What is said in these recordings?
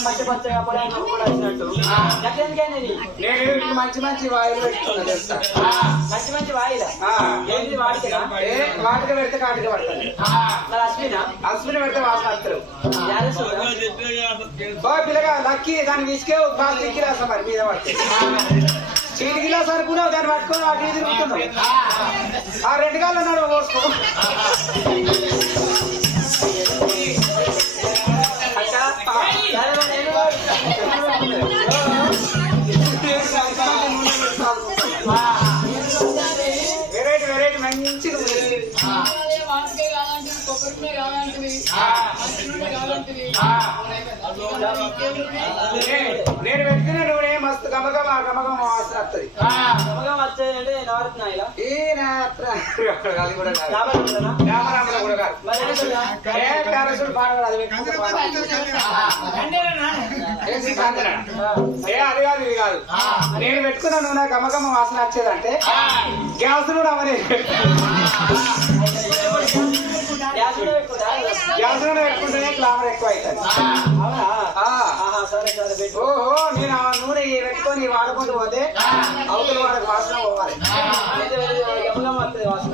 పచ్చ పచ్చగా కూడా వచ్చినట్టు నేను మంచి మంచి వాయులు పెట్టుకున్నా తెలుసా మంచి మంచి వాయిల ఏంటి ఏ పెడితే కాటిక పడతాడు మరి అశ్వినా అశ్విన పెడితే వాసన వస్తారు బా పిల్లగా లక్కి దాన్ని తీసుకే ప్లాస్టిక్ గిలాస మరి మీద పడితే చీటి గిలాస్ అనుకున్నావు దాన్ని పట్టుకొని అటు తిరుగుతున్నావు ఆ రెండు కాళ్ళు ఉన్నాడు పోసుకో వెరైటీ వెరైటీ మంచి నేను పెట్టుకున్న నూనె మస్తు గమగమ గమగమ వాసన వస్తుంది సమగా వచ్చేదంటే నవరత్న ఇలా ఈ నా అత్ర- అది కూడా కాదు. కూడా కాదు. కారసుడు. ఏ అది కాదు ఇది కాదు. నేను పెట్టుకున్న నూనె గమగమ వాసన వచ్చేదంటే గ్యాస్ కూడా అవనే గ్యాస్ కూడా పెట్టుకుంటా? గ్యాస్ నూనె పెట్టుకుంటేనే గ్లామర్ ఎక్కువ అవుతుంది ఓహో నేను ఆ నూనె పెట్టుకొని వాడుకుంటూ పోతే అవతల వాడికి వాసన పోవాలి. గమగమ వస్తుంది వాసన.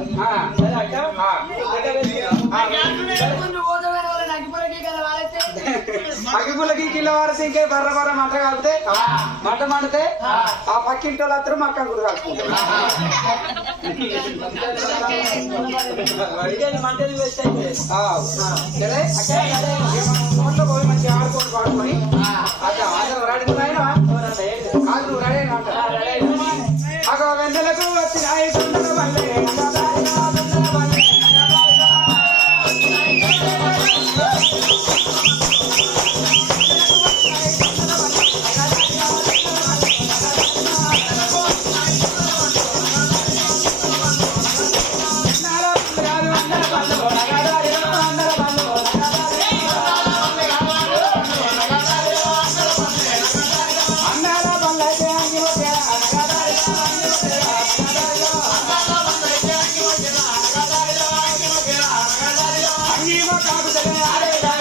అగ్గిపుల్లకి కిలో వారసి ఇంకే బర్ర బర్ర మంట కాలితే మంట మండితే ఆ. పక్కింటి వాళ్ళు అందరూ మక్క కూడా కలుపుకుంటారు. సరే? ఫోన్లో పోయి మంచిగా ఆడుకొని పాడుకొని అట్లా జీవ కాదు మొక్కాకు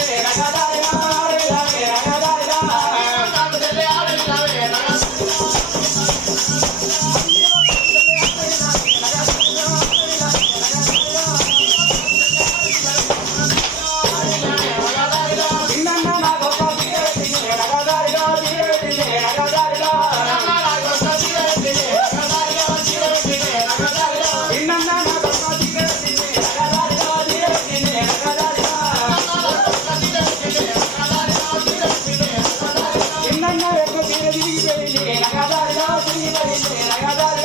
cavallo